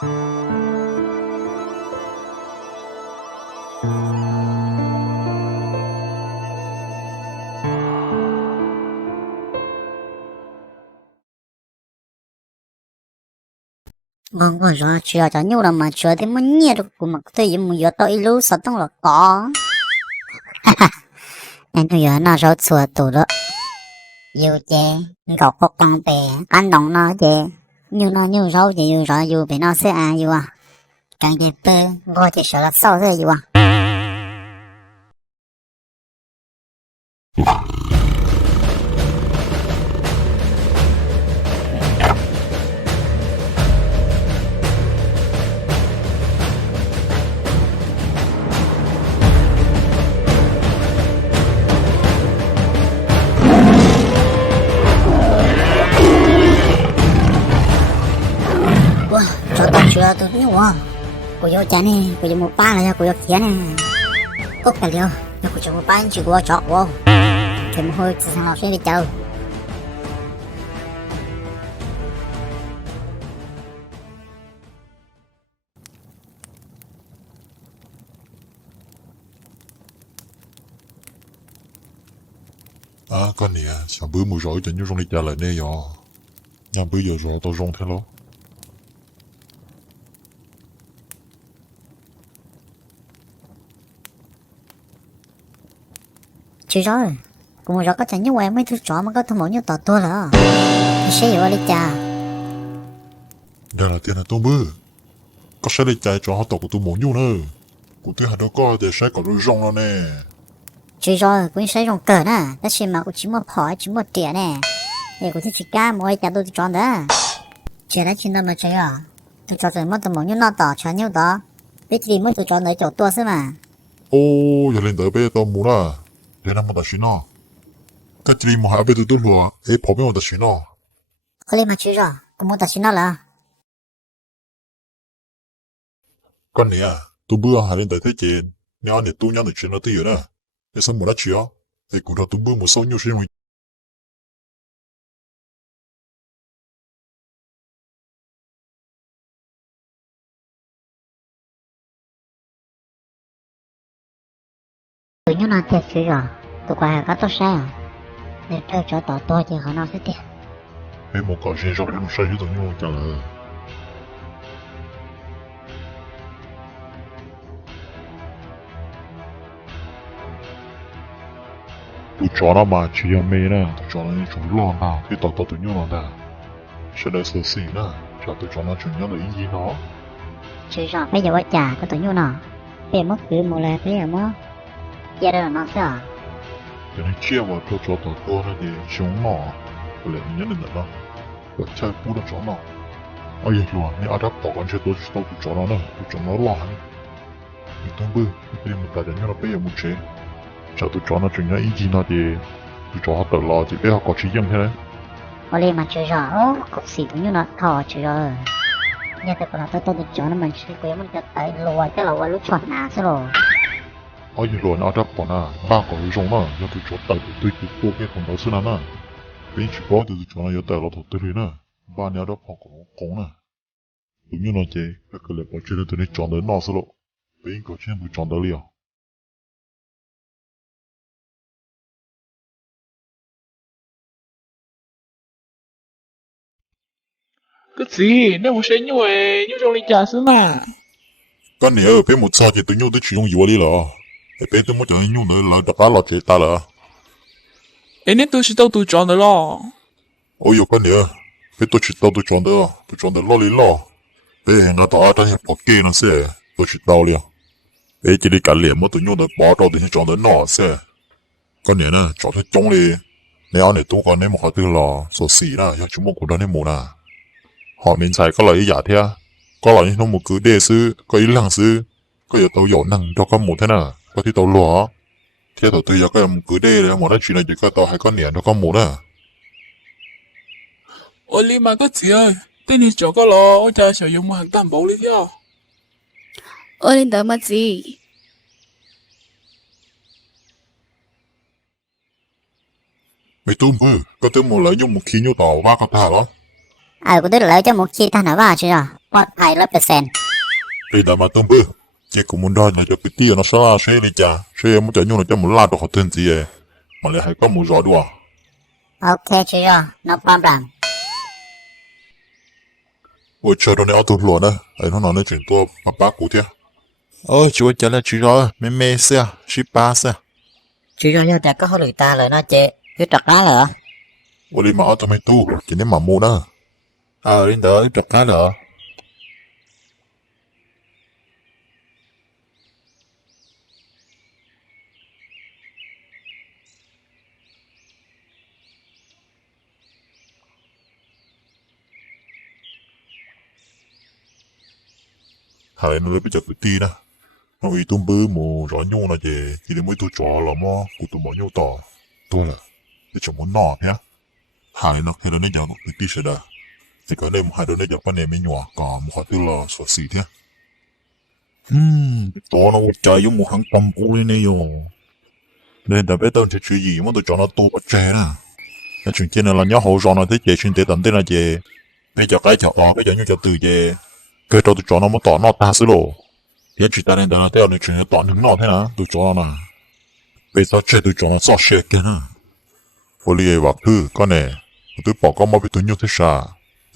Vâng, vâng, rồi, chưa cho nhiều lắm mà chưa thì muốn nhẹ được của mà có thể muốn giờ tới lúc sao tông là có. Anh bây giờ nó rõ chùa tụ đó. Yêu chê, gọc có con bè, ăn đồng nó chê. Như nó như rau chê, như rõ yêu bè nó sẽ à yêu à. Càng chê bê, vô chê sợ là sau sẽ yêu à. Wow, cho tao chưa tôi biết quá. Cô yêu chán nè, cô yêu một ba là cô yêu kia nè. Ốc cả liêu, nhưng cô cho một ba anh chỉ cô chọn wow. Thì một hồi thì sang lọc sẽ đi chơi. À con nè, sáng bữa mua rỗi cho nhau rong đi trả lại nè yo. Nhà bây giờ rồi tao rong thế lo. Chứ rồi, cô một rõ có chẳng như vậy mấy thứ chó mà có thông mẫu như tỏ tua là. Thì sẽ hiểu đi cha. Đây là tiền là tao bữa. Có sẽ đi chạy cho họ tộc của tôi muốn nhau nữa. Của tôi hạt đó có để sẽ có đôi rong nó nè. Chứ rồi, cũng sẽ rong cờ nè. Tất nhiên mà cũng chỉ một hỏi, chỉ một tỉa nè. Để cũng thích chỉ ca mỗi cha tôi chọn đó. Chỉ đã chuyện đó mà chơi à. Tôi cho rồi mất thông mẫu như nó tỏ cho nhiều đó. Biết gì mới tôi chọn lấy chỗ tua xí mà. Ô, giờ lên tới bây tao muốn à. Để nằm một ta xin nó. Cái chỉ một hai bây tôi lùa. Ê, bỏ bên một ta xin nó. Ôi lên mà chứ rồi, cũng muốn ta xin nó là. Con nè, tôi bữa hai lên tới thế trên. Nếu anh để tôi nhắn được chuyện nó tới giờ nè. Để xong một đã chuyện. Ê, cũng đó tôi bữa một số nhiều chuyện. Tôi nhớ nó thiệt chứ rồi. Tôi qua có tốt sai à. Để tôi cho tỏ tôi thì họ nó sẽ thiệt. Ê, một cái chuyện rồi nó sai chứ tôi nhau chẳng là. Tôi chọn nó mà chỉ là mê nè, tôi chọn nó như chúng lo nào thì tao tôi nhau nó nè. Sẽได้sựสิ่งนะจะตัวจอนะจุดนี้เลยอีเนาะ Chứ rồi, bây giờ quá chả có tôi nhớ nó. Bây giờ mất cứ một lần thế là mất. Giờ đó là nó sẽ à. เดี๋ยวนี้เชื่อว่าตัวจอตัวนั่นเองชงหนอก็เลยนี้นึงนะว่าใช่พูดจอนะไอ้ยัวนี่อาดับต่อกันเชื่อตัวตัวจอนะนะตัวจอนะหล่อนี่มีต้องบื้อเป็นมันแต่ยังเราไปยังมุเชจะตัวจอนะจุดนี้อีจีนะเดีตัวจอตลอดจะไปหาก่อชี้ยังใช่ไหม Ôi lên mà chứ rồi, ô, cục xì cũng như nó thò chứ rồi. Nhà tôi còn là tôi được cho nó mình sẽ quên mình cho tới lùa cái lùa lúc chọn nào sẽ rồi. ไอ้ยัวนี่อาดับก่อนนะบ้าก่อนรู้นะยังตัวจอแต่ตัวตัวแค่คนเราซื้อนะเป็นชิบอตัวจอนะยังแต่เราถอดตัวเลยนะบ้านนี้อาดับพอของนะตัวนี้นะเจ๊ก็เลยพอเชื่อตัวนี้จอเดินนอกซะแล้วเป็นก็เชื่อตัวจอเดินเลยอ่ะ Cái gì? Nếu một sẽ như vậy, như trong lịch trả xứ mà. Cái này ở bên một sao thì tự nhiên tôi chỉ dùng gì đi là, ở bên tôi mới cho nên dùng nữa là đập phá là chế ta là, Ê, nếu tôi sẽ đâu tôi chọn được lo. ôi yêu cái này, bên tôi chỉ tao tôi chọn được lo đi lo, bên người ta đang nhập học kia nó sẽ, tôi chỉ tao liền, bên chỉ đi cả liền mà tôi dùng được bỏ tao thì chọn được nó sẽ, cái này nè chọn được trống đi, nếu anh này tôi còn nên một cái từ là số xí là, giờ chúng mình cũng đang nên một à, họ mình xài có lợi giả thế, có lợi nó một cứ đề sư, có ý lăng sư, có giờ tao dọn năng cho có một thế nào, có thì tao lúa. Thế đầu tư giờ cái em cứ đây một cái chuyện này chỉ có tao hay con nè nó có một à Ôi, lý mà cái gì ơi? Tên này cho có lo, ôi cha sử dụng một hàng tạm bảo lý theo. Ôi lên tớ mất gì? mày tôm có tới một lấy dùng một khí nhiêu tàu ba con thả đó Của tôi lấy cho một chi ta nói vào chứ rồi. ปลอดภัย100%Đi đã mà tôm bự. Chị cũng muốn đòi là cho cái tia nó sao là xe đi chả. Xe muốn chạy nhung là cho muốn la đồ họ tên gì ấy. Mà lại hay có muốn rõ đùa. ok chú do no problem Ôi trời đồ này ở tụt lùa nè. Ấy nó nói nói chuyện tôi bác cũ thế. Ôi chú ơi trả lời chú rõ. Mê mê xe. Ship ba xe. chú do nhớ có hỏi người ta lời nó chị cứ trật đó lỡ Ôi đi mà ở tụi mày tu. Chỉ nên mà mua đó. Đến đó trật cá lỡ. Hai nó bây giờ tự ti nè. Nó ý tụi bư mù rõ nhung là gì. Chỉ để mới tụi trò là mò. Của tụi mò nhung tỏ. Tu là. Để cho muốn nọ nhá. Hai nó khi đó nó giờ nó tự ti sẽ đà. Thì có nên hai đứa nó giờ con này mới nhỏ. Còn một khỏi tư là sổ xì thế. Tụi nó chạy giống một hàng tầm cũ lên này rồi. Nên đã biết tên thì chuyện gì mà tụi trò nó tu bắt trẻ nè. Cái chuyện trên này là nhớ hậu rõ nó thấy chế chuyện tế tận tên là gì. Bây giờ cái chợ bây giờ như chợ từ gì. Cái trò tụi trò nó mới tỏ nó ta xứ lộ. Thì chuyện ta nên đã theo được chuyện tỏ những nó thế nào tụi trò nó nè. Bây giờ chết tụi trò nó sao chết kia nè. Vô lý ấy bạc thư con này. Tụi bỏ con mà bị tụi nhau thế sao.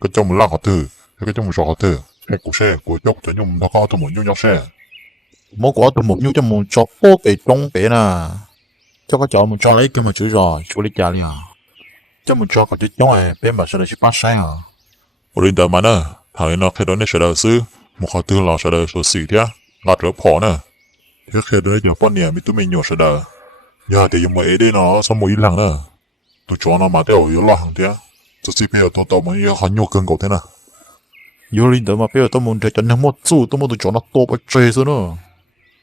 Cái trong một lăng họ thư. Cái trong một rõ họ thư. Cái của xe của chốc cho nhung nó có tụi một nhau nhau xe. Mỗi có tụi một nhau cho một chó phố bể trống bể nè. Cho cái chó một chó lấy cái mà chữ rồi. Chú lý trả liền. Cho một chó có chữ chó này. Bên mà sẽ là chữ bát xe à. Vô lý đợi mà nè. Thằng nó khi đó nó sẽ đợi sư. Một họ tư là sẽ đợi số xì thế. Ngạt rỡ phỏ nè. Thế khi đó giờ bọn nè mình tụi mình nhỏ sẽ đợi. Giờ thì dùng một ấy đi nó xong một ý lặng nè. Tụi chó nó mà đều yếu lo hàng thế. Tôi xin bây giờ tôi mới họ nhô cơn cầu thế nè. Yếu linh đợi mà bây giờ tôi muốn chơi cho nó một chú. Tôi muốn tụi chó nó tô bắt chơi rồi nữa.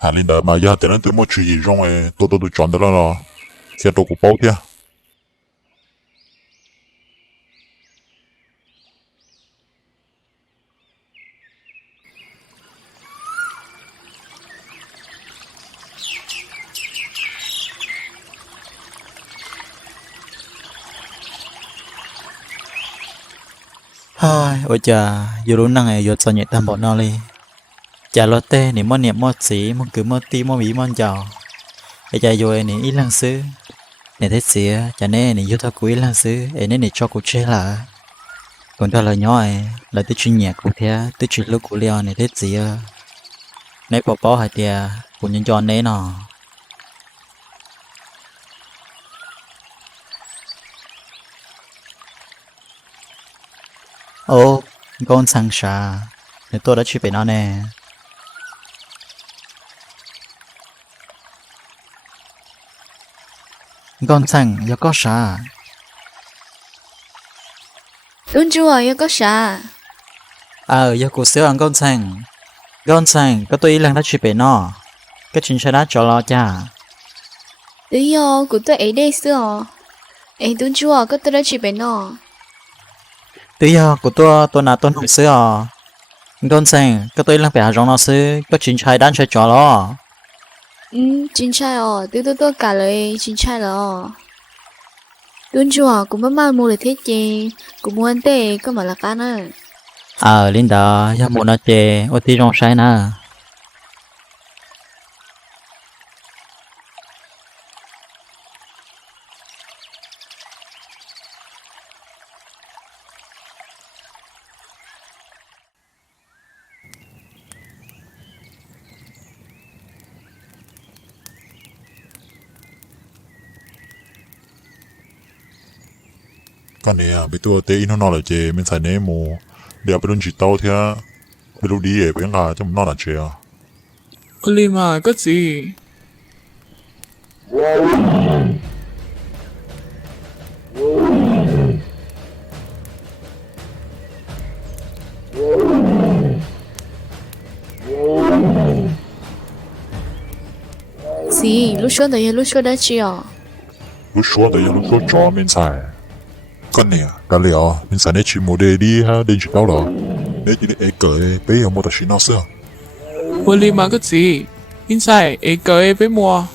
Thằng linh đợi mà giờ thì nó tụi một chuyện gì trong ấy. Tôi tụi chó đó là. Khi tôi cũng báo thế. Ôi chà, dù lúc năng này dù sao nhẹ tâm bộ nó đi. Chà lo tê, nè món nhẹ món xí, món cứ món tí món mỹ món chào. Ê chà dù nè ít lăng sư. Nè thế xí, chà nè dù thao quý lăng sư, nè cho cụ chế là. Còn thao là nhỏ là tư chuyên nhạc cụ thế, tư chuyên lúc cụ leo nè thế xí. Nè bỏ bỏ hạt tìa, cụ nhân cho nè nọ. Ô, con sang xa. Nếu tôi đã chụp về nó nè. Con sang, giờ có xa. Đúng chưa, yêu có sao? Giờ cô xíu ăn con sang. Con sang, có tôi ý lần đã chụp về nó. Cái chuyện sẽ đã cho lo cha. Tự do của tôi ấy đây xưa. Ấy đúng chưa, có tôi đã chỉ bên nó. Tự do của tôi là tôi không xíu. Con sang, có tôi ý lần phải rong nó xíu. Có chuyện sẽ đã cho lo. Chính trai tôi cả lời chính trai rồi. Đúng chưa, cũng mất mua được thiết gì. Cũng muốn tệ, có mà là cá nữa. Linda, giờ muốn nó chê, ô tí rong sai nè. Con này à, bị tôi tế nó là chê, mình xài nế mù. Để bị đun chỉ tao thế á. Bị lúc đi ấy, bị ngà cho nó là chê à. Ôi mà cái gì? Gì, lúc số đã chưa? Lúc số đấy lúc số cho mình xài. Con này à, đã liệu, mình xài nế chỉ mù đề đi ha, đến chỉ tao đó. Nế chỉ để cởi, bây giờ mua ta xin nó xưa. Ôi mà cái gì? Inside, ấy cởi với mua.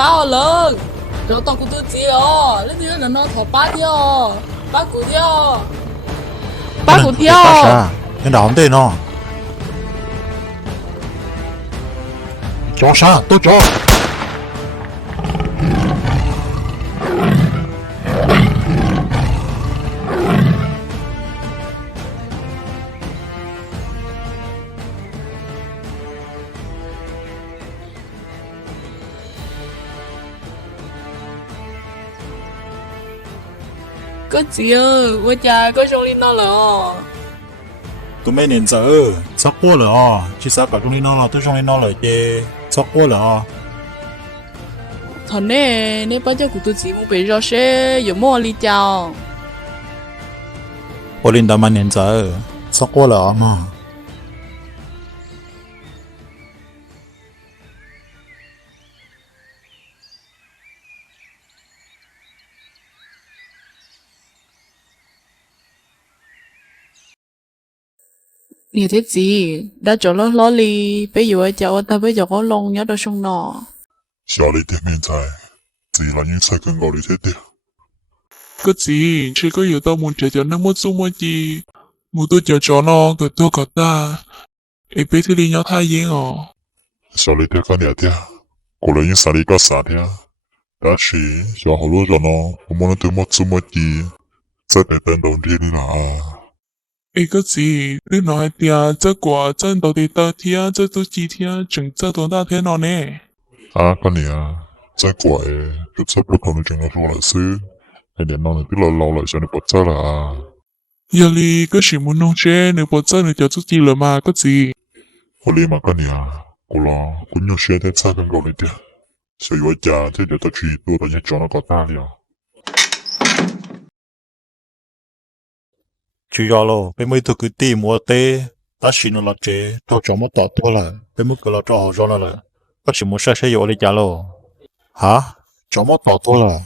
bao lớn rồi tao cũng tôi chỉ lấy thứ là nó thọ ba theo ba cụ theo ba cụ theo nhưng đó không tên nó cho sao tôi cho có gì ơi我家có兄弟闹了 tụi mấy年giờ sắp qua rồi chỉ sắp cả trong đi nó là tôi trong đi nó là chứ sắp qua rồi thằng này nếu bắt cho cụ tôi chỉ muốn bị rõ sẽ有么理教 我领导嘛年giờ sắp qua rồi mà nhiều thế gì đã cho nó li bây giờ cháu ta bây giờ có lông nhớ đâu xong nọ 小李店面在自然因才更高的这点 cái gì chỉ có nhiều tao muốn chơi cho nó muốn xuống muốn gì muốn tôi cho nó cái tôi có ta ấy bây giờ đi nhau thay gì à 小李店看你点过来因啥里个啥的但是小好多人呢我们对么做么的在等等到这里啦 ấy cái gì đứa nói tia这quả真到底到天这都几天整这多大天了呢 啊，个你啊，再过诶，就差不多你整个说了是，你连那你比老老了，像你不走了啊。 giờ li cái gì muốn nông chế nếu bỏ ra nữa cho chút gì rồi mà cái gì 我立马个你啊，我啦，我有些在差更高一点，所以我家这就到去多把人装了搞大了。chủ yếu lo, bây mấy thứ cứ tìm mua tê, ta xin nó là chế, tao cho mất tọt tôi là, bây mấy cái là cho họ cho là, bác sĩ muốn sai sai vô đi trả lo. Hả? Cho mất tọt tôi là,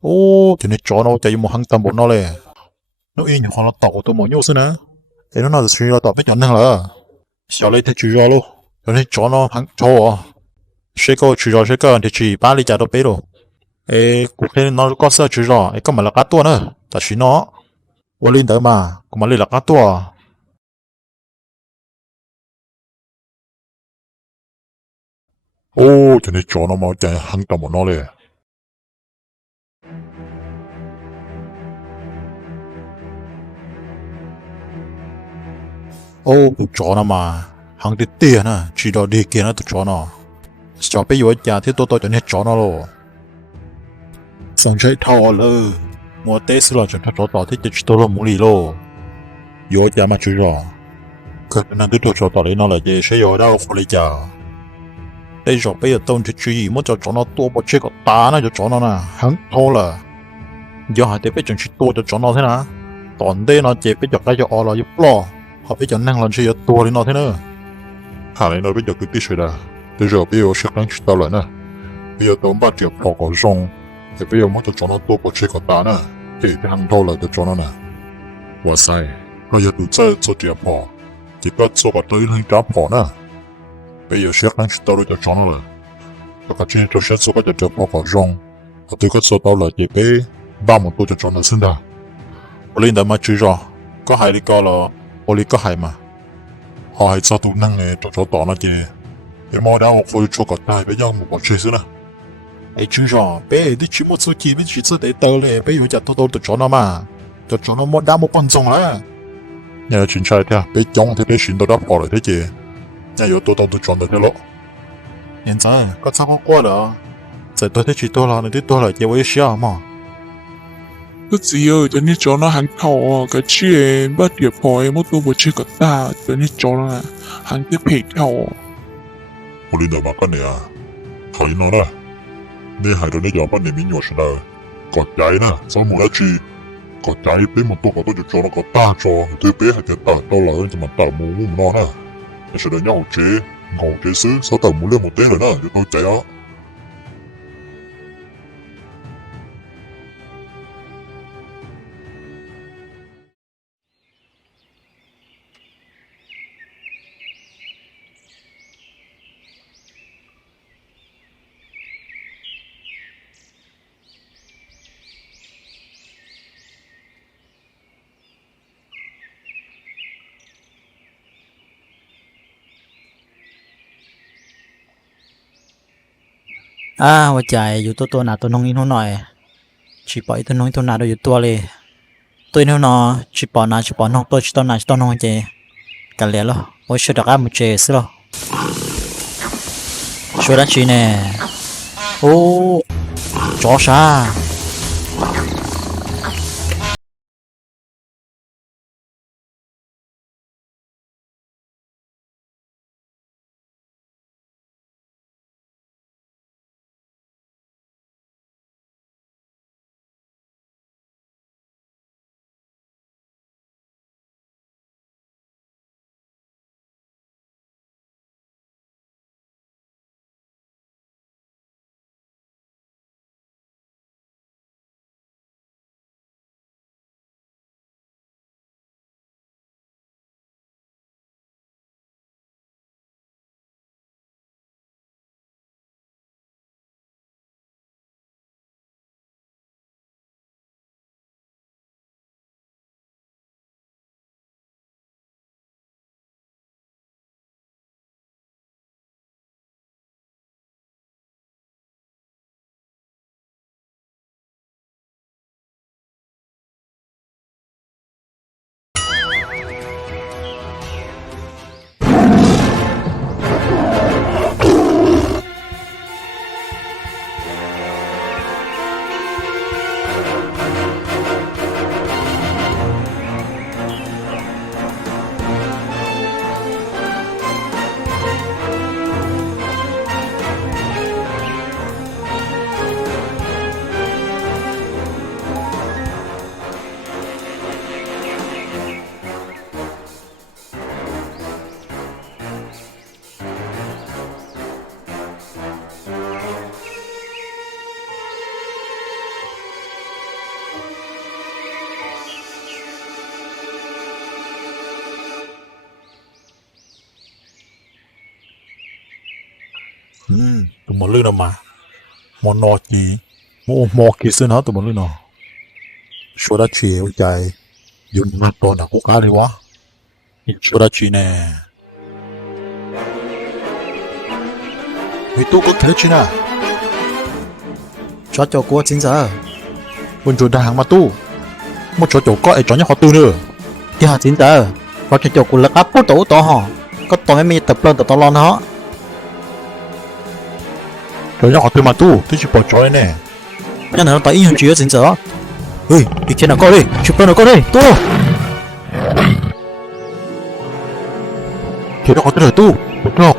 ô, thì nó cho nó chạy một hàng tầm bộ nó lệ, nó yên như họ nó tọt tôi muốn nhô xin á, thì nó là suy là tọt biết nhận năng là, sau này thì chủ yếu lo, cho nên cho nó hàng cho à, sẽ có chủ yếu sẽ có thì chỉ ba lý trả được bé rồi, ê, cuộc thế nó có sao chủ yếu, ê, có mà là cá tua nữa, ta xin nó. 我领导嘛，我们来了个多。哦，就你做那么真很大么那嘞？哦，不做那嘛，行的爹呢，知道你见了就做那，小辈有一家ที่多多就你做那咯。上车套了，我得死了，就他做到ที่จะ多了冇理咯。有一家嘛知道，可能都做到你那了，也是有到福利家。đây rồi bây giờ tôi chỉ chú ý muốn cho nó tua một chiếc ta nó cho nó nè hắn thô là giờ hai đứa bây giờ chỉ tua cho nó thế nào toàn đây nó chỉ bây giờ cái cho là giúp lo họ bây giờ năng làm chỉ tua đi nó thế nữa hà này nó bây giờ cứ tí rồi đã bây giờ sẽ đang chỉ tao lại nè bây giờ tôi bắt chẹt bỏ có rong thì bây giờ muốn cho nó tua một chiếc ta nè thì cái hắn thô là cho nó nè哇塞bây giờ tụi chơi cho chẹt bỏ chỉ có cho cái tới lên trả bỏ nè bây giờ sẽ đang tao được cho nó rồi, các chuyện cho sẽ số cái cho bao cả rong, và tôi có số tao là chỉ bé ba một tôi cho nó xin ra, tôi lên đó mà chú rõ, có hai lý do là, tôi lý có hai mà, họ hay sao tôi năng nghề cho tao nó chứ, em mong đã học vui cho cả tai bây giờ một bọn chơi xí nè, ấy chú rõ, bé đi chỉ một số chi biết chỉ để tao này, bé giờ tôi cho nó mà, cho nó một đã một con rong là, nhà chuyện trai thế, bé chống thì bé xin tao đã bỏ lại thế chứ. nhà有多动都装得的了。现在刚才我过了，再多的去多了，你的多了也会笑嘛。cái gì ơi cho nên cho nó hắn thầu cái chuyện bắt điệp hỏi một tôi một chiếc cái ta cho nên cho nó hắn tiếp hệ thầu 我领导嘛干你啊，可以拿啦。你系到你又不你面有事啦，个仔呢，所冇得住，個仔俾冇多個都就做那個大咗，對比係嘅大到啦，就咪大冇唔攞啦。你實在牛姐師，所大冇呢冇啲人啦，就到仔啊。àว่าใจอยู่ตัวหนาตัวน้องอีกหน่อยchỉ bỏตัวน้องตัวหนาตัวอยู่ตัวเลยตัวน้องนอchỉ bỏหนาchỉ bỏน้องตัวchỉตัวหนาchỉตัวน้องเจกันเลย咯我学到俺们这是咯学到起呢哦做啥tụi mình lươn nào mà món nọ gì mò kia xin hết tụi mình lươn nào số đã chuyện với chạy dùng ngắt to nào cũng cá đi quá số đã chuyện nè vì tôi có thể chuyện à cho cô chính giờ bên chỗ hàng mà tu một chỗ có ai chọn nhá họ tu nữa thì họ chính giờ và cho cô là áp tổ to họ có to mấy tập lên tập to lon họ chọn nhá họ tu mà tu tôi chỉ bỏ chọn nè nhưng nó tại ý chuyện chính giờ ơi đi trên nào coi đi chụp lên nào coi đi tu thì nó có thể tu đúng không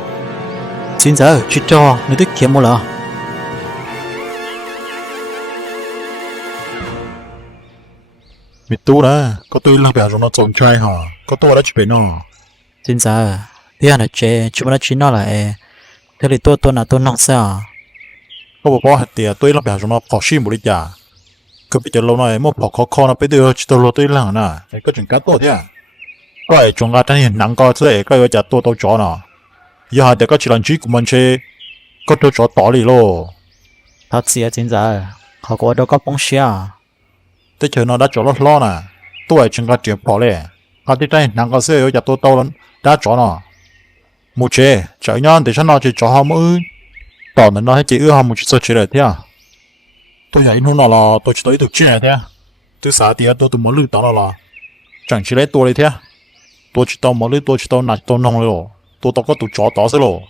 chính giờ chỉ cho nếu thích kiếm một lần mình tu nè có tôi là bèo rồi nó trồng trai hả có tôi đã chỉ phải nó chính giờ thì anh chơi chúng ta chỉ nó là thế thì tôi nào tôi nong sao có một hạt tiền tôi là bèo rồi nó khó xin một đi chả cứ bị chờ lâu này một bỏ khó nó bây giờ chỉ tôi lo tôi là nè có chuyện cá tốt thế à có ai trồng cá thanh hiện nắng có thế có ai chả tôi chó nè giờ hạt có chỉ là chỉ của mình chơi có tôi chó tỏ đi lô thật sự chính giờ họ có đâu có bóng xia tới chờ nó đã chó lót lo nè tôi trồng cá chuyện bỏ lẹ hạt tí thanh nắng có thế chả tôi lắm đã chó nè một chế chạy nhon để cho nó chỉ chó ham ư tỏ nó hay chỉ ưa ham một chút sơ chế lại thế à tôi thấy nó là tôi chỉ tới được chơi thế tôi xả tiền tôi tụi muốn lừa tao là chẳng chỉ lấy tôi đấy thế tôi chỉ tao muốn lừa tôi chỉ tao nạt tôi nong rồi tôi tao có tụi chó tao sẽ rồi